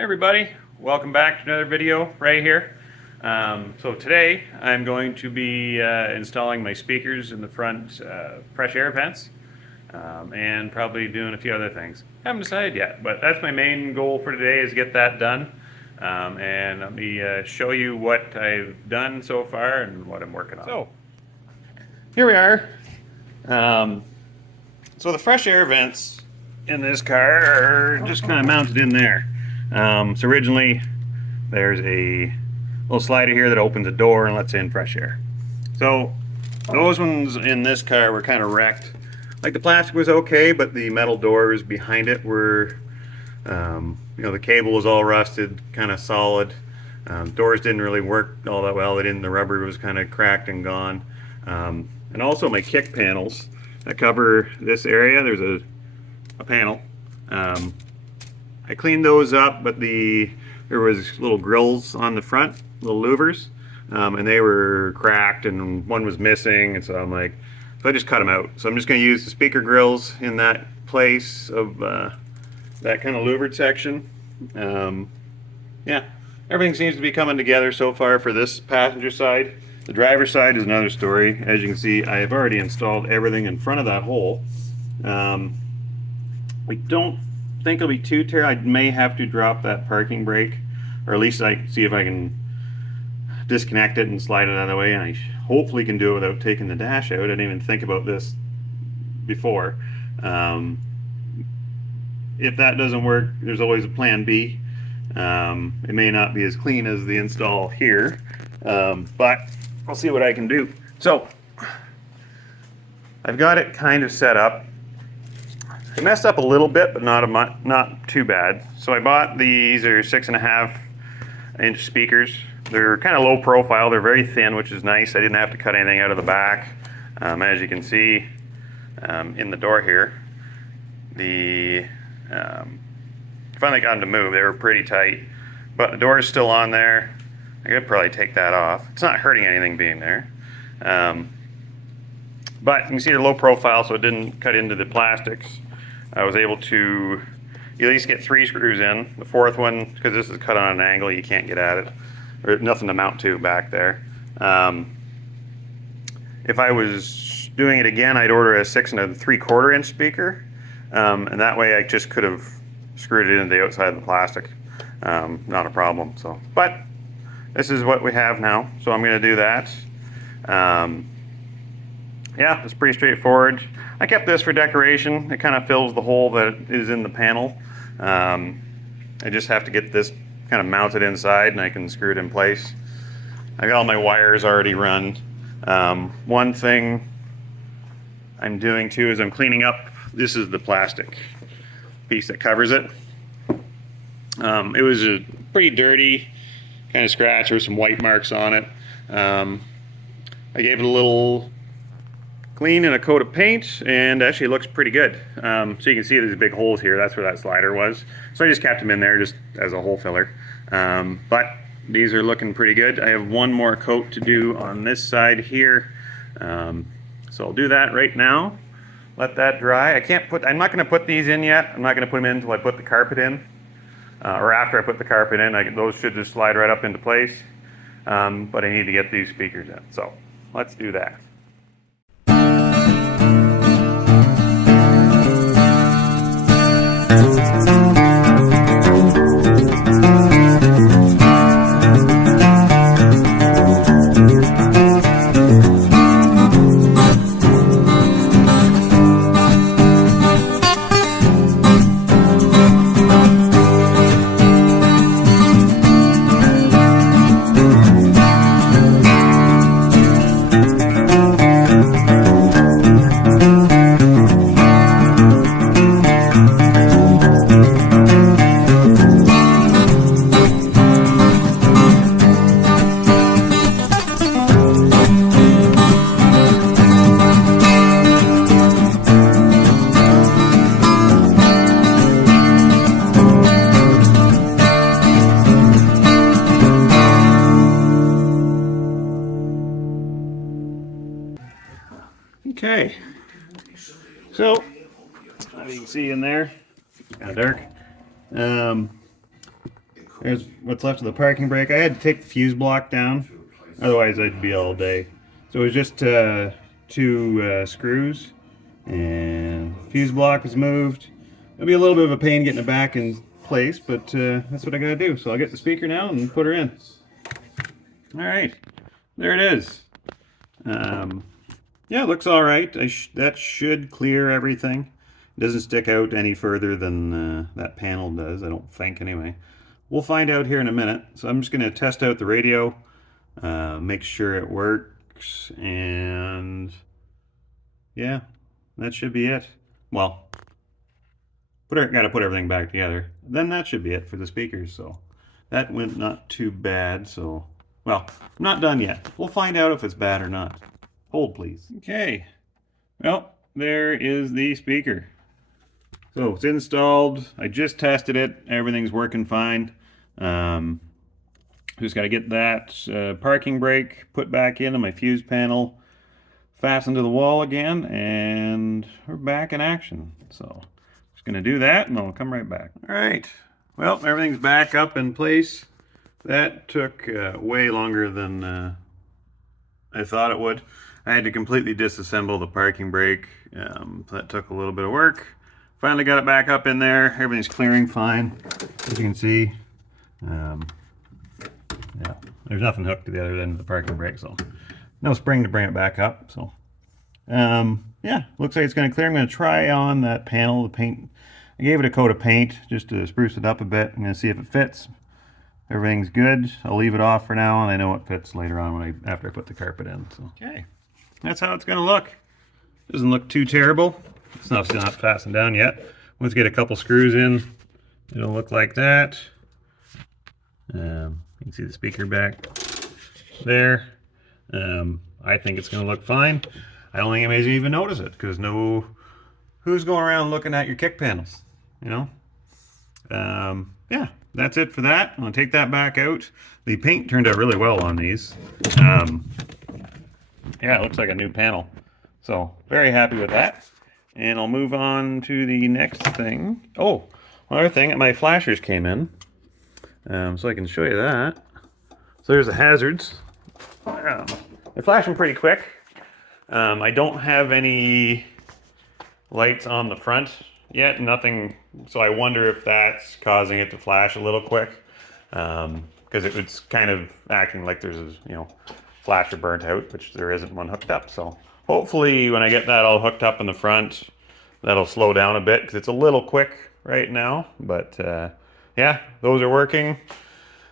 Hey everybody, welcome back to another video right here. So today I'm going to be installing my speakers in the front fresh air vents and probably doing a few other things. Haven't decided yet, but that's my main goal for today, is get that done. And let me show you what I've done so far and what I'm working on. So here we are. So the fresh air vents in this car are just kind of mounted in there. So originally there's a little slider here that opens a door and lets in fresh air. So those ones in this car were kind of wrecked. Like, the plastic was okay, but the metal doors behind it were, the cable was all rusted, kind of solid. Doors didn't really work all that well. The rubber was kind of cracked and gone. And also my kick panels that cover this area, there's a panel. I cleaned those up, but there was little grills on the front, little louvers, and they were cracked and one was missing, and so I just cut them out. So I'm just going to use the speaker grills in that place of that kind of louvered section. Yeah, everything seems to be coming together so far for this passenger side. The driver's side is another story. As you can see, I have already installed everything in front of that hole. We don't think it'll be too terrible. I may have to drop that parking brake, or at least see if I can disconnect it and slide it out of the way, and I hopefully can do it without taking the dash out. I didn't even think about this before. If that doesn't work, there's always a plan B. It may not be as clean as the install here, but I'll see what I can do. So I've got it kind of set up. I messed up a little bit, but not too bad. So I bought these are 6.5-inch speakers. They're kind of low profile. They're very thin, which is nice. I didn't have to cut anything out of the back. As you can see in the door here, finally got them to move. They were pretty tight, but the door is still on there. I could probably take that off. It's not hurting anything being there. But you can see they're low profile, so it didn't cut into the plastics. I was able to at least get 3 screws in. The 4th one, because this is cut on an angle, you can't get at it. There's nothing to mount to back there. If I was doing it again, I'd order a 6 3/4-inch speaker, and that way I just could have screwed it into the outside of the plastic. Not a problem. So, but this is what we have now, so I'm going to do that. Yeah, it's pretty straightforward. I kept this for decoration. It kind of fills the hole that is in the panel. I just have to get this kind of mounted inside and I can screw it in place. I got all my wires already run. One thing I'm doing too is I'm cleaning up. This is the plastic piece that covers it. It was a pretty dirty kind of scratch. There were some white marks on it. I gave it a little clean and a coat of paint, and actually it looks pretty good. So you can see these big holes here. That's where that slider was. So I just kept them in there just as a hole filler. But these are looking pretty good. I have one more coat to do on this side here. So I'll do that right now. Let that dry. I'm not going to put these in yet. I'm not going to put them in until I put the carpet in. Or after I put the carpet in. Those should just slide right up into place. But I need to get these speakers in. So let's do that. Okay, so as you can see in there, kind of dark. There's what's left of the parking brake. I had to take the fuse block down, otherwise I'd be all day. So it was just two screws, and fuse block was moved. It'll be a little bit of a pain getting it back in place, but that's what I gotta do. So I'll get the speaker now and put her in. All right, there it is. Yeah, it looks all right. That should clear everything. It doesn't stick out any further than that panel does, I don't think anyway. We'll find out here in a minute. So I'm just going to test out the radio, make sure it works, and yeah, that should be it. Well, got to put everything back together. Then that should be it for the speakers. So that went not too bad. So, well, I'm not done yet. We'll find out if it's bad or not. Hold, please. Okay. Well, there is the speaker. So it's installed. I just tested it. Everything's working fine. Just got to get that parking brake put back into my fuse panel, fastened to the wall again, and we're back in action. So just going to do that, and I'll come right back. All right. Well, everything's back up in place. That took way longer than I thought it would. I had to completely disassemble the parking brake. That took a little bit of work. Finally got it back up in there. Everything's clearing fine, as you can see. Yeah, there's nothing hooked to the other end of the parking brake, so no spring to bring it back up. So, yeah, looks like it's going to clear. I'm going to try on that panel, the paint. I gave it a coat of paint just to spruce it up a bit. I'm going to see if it fits. Everything's good. I'll leave it off for now, and I know it fits later on after I put the carpet in. So, okay, that's how it's going to look. Doesn't look too terrible. It's not fastened down yet. Once we get a couple screws in, it'll look like that. You can see the speaker back there. I think it's going to look fine. I don't think anybody's even notice it, because who's going around looking at your kick panels, you know? Yeah, that's it for that. I'm going to take that back out. The paint turned out really well on these. Yeah, it looks like a new panel. So, very happy with that. And I'll move on to the next thing. Oh, one other thing, my flashers came in. So I can show you that. So there's the hazards. They're flashing pretty quick. I don't have any lights on the front yet, nothing. So I wonder if that's causing it to flash a little quick. Because it's kind of acting like there's a, flasher burnt out, which there isn't one hooked up. So hopefully when I get that all hooked up in the front, that'll slow down a bit, because it's a little quick right now. But yeah, those are working.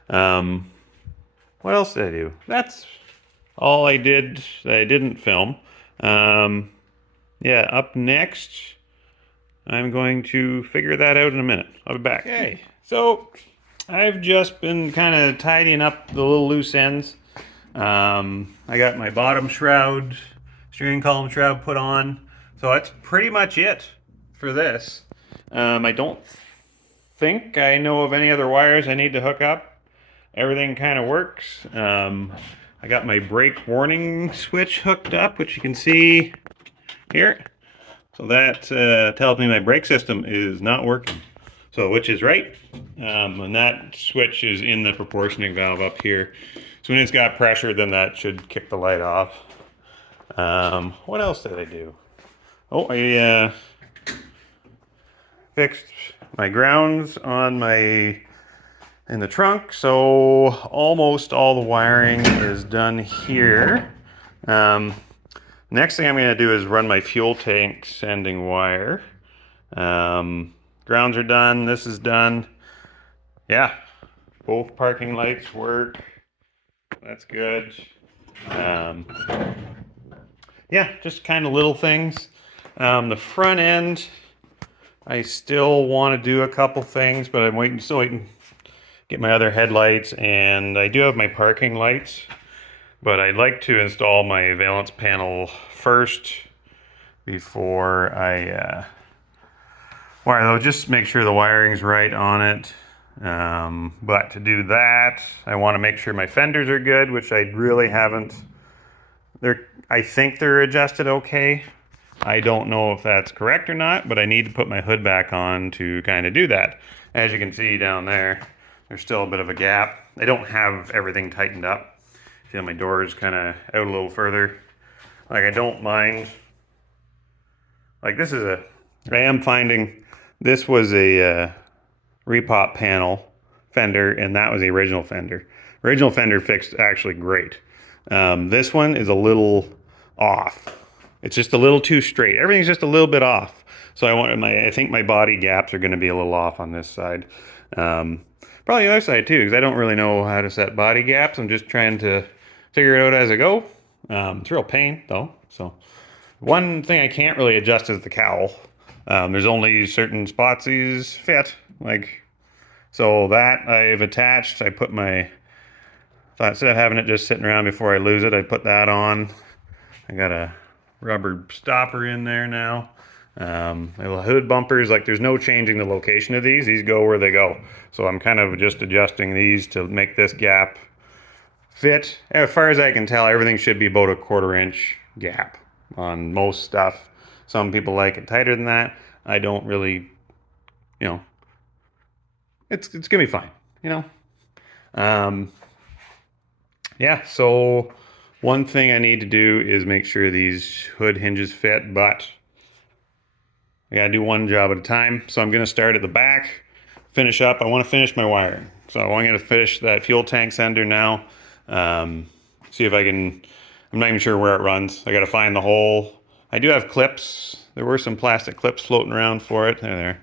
What else did I do? That's all I did that I didn't film. Yeah, up next, I'm going to figure that out in a minute. I'll be back. Okay, so I've just been kind of tidying up the little loose ends. I got my bottom shroud, steering column shroud put on. So that's pretty much it for this. I don't think I know of any other wires I need to hook up. Everything kind of works. I got my brake warning switch hooked up, which you can see here. So that tells me my brake system is not working. So which is right. And that switch is in the proportioning valve up here. So when it's got pressure, then that should kick the light off. What else did I do? Oh, I fixed my grounds on in the trunk, so almost all the wiring is done here. Next thing I'm going to do is run my fuel tank sending wire. Grounds are done. This is done. Yeah, both parking lights work. That's good. Yeah, just kind of little things. The front end, I still want to do a couple things, but I'm still waiting to get my other headlights, and I do have my parking lights, but I'd like to install my valence panel first before I wire those, just make sure the wiring's right on it. But to do that, I want to make sure my fenders are good, which I really haven't. I think they're adjusted okay. I don't know if that's correct or not, but I need to put my hood back on to kind of do that. As you can see down there, there's still a bit of a gap. I don't have everything tightened up. Feel my door is kind of out a little further. Like, I don't mind. Like, this is I am finding this was a repop panel fender, and that was the original fender. Original fender fixed actually great. This one is a little off. It's just a little too straight. Everything's just a little bit off. So I think my body gaps are going to be a little off on this side. Probably the other side too, because I don't really know how to set body gaps. I'm just trying to figure it out as I go. It's real pain though. So one thing I can't really adjust is the cowl. There's only certain spots these fit. Like, so that I've attached. I put instead of having it just sitting around before I lose it, I put that on. I got a rubber stopper in there now. The hood bumpers, like, there's no changing the location of these. These go where they go. So I'm kind of just adjusting these to make this gap fit. As far as I can tell, everything should be about a 1/4 inch gap on most stuff. Some people like it tighter than that. I don't really, it's gonna be fine, yeah, so one thing I need to do is make sure these hood hinges fit, but I gotta do one job at a time. So I'm gonna start at the back, finish up. I wanna finish my wiring. So I'm gonna finish that fuel tank sender now. See if I can, I'm not even sure where it runs. I gotta find the hole. I do have clips. There were some plastic clips floating around for it. There.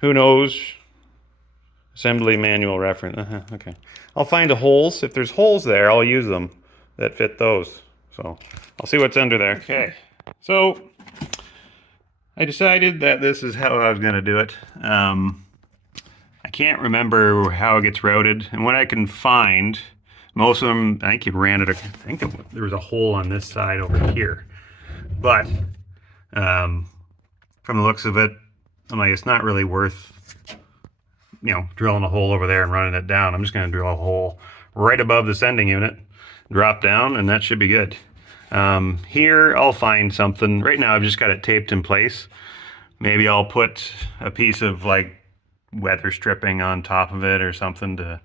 Who knows? Assembly manual reference. Okay. I'll find the holes. If there's holes there, I'll use them that fit those. So I'll see what's under there. Okay. So I decided that this is how I was going to do it. I can't remember how it gets routed. And what I can find, most of them, I think you ran it. I think there was a hole on this side over here. But from the looks of it, I'm like, it's not really worth, drilling a hole over there and running it down. I'm just going to drill a hole right above the sending unit, drop down, and that should be good. Here, I'll find something. Right now, I've just got it taped in place. Maybe I'll put a piece of, like, weather stripping on top of it or something to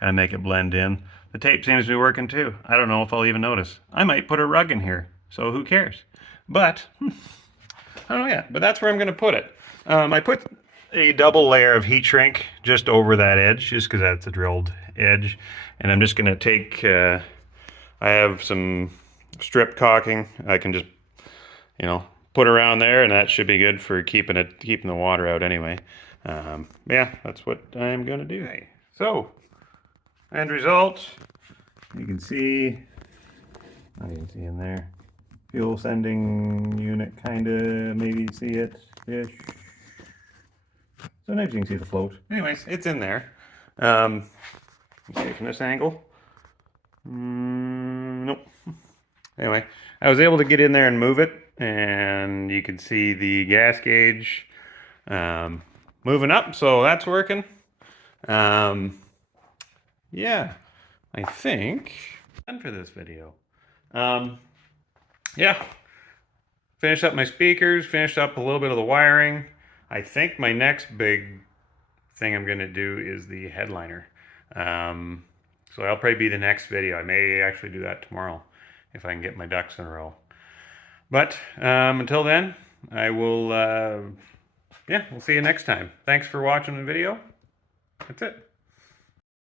kind of make it blend in. The tape seems to be working too. I don't know if I'll even notice. I might put a rug in here, so who cares? But, I don't know yet. But that's where I'm going to put it. I put a double layer of heat shrink just over that edge, just because that's a drilled edge. And I'm just going to take, I have some strip caulking. I can just, put around there, and that should be good for keeping the water out anyway. Yeah, that's what I'm going to do. Okay. So, end result, you can see in there. Fuel sending unit, kind of, maybe see it-ish. Sometimes you can see the float. Anyways, it's in there. Okay, from this angle. Nope. Anyway, I was able to get in there and move it, and you can see the gas gauge moving up, so that's working. Yeah, I think done for this video. Yeah, finished up my speakers, finished up a little bit of the wiring. I think my next big thing I'm going to do is the headliner. So that'll probably be the next video. I may actually do that tomorrow if I can get my ducks in a row. But until then, I will, we'll see you next time. Thanks for watching the video. That's it.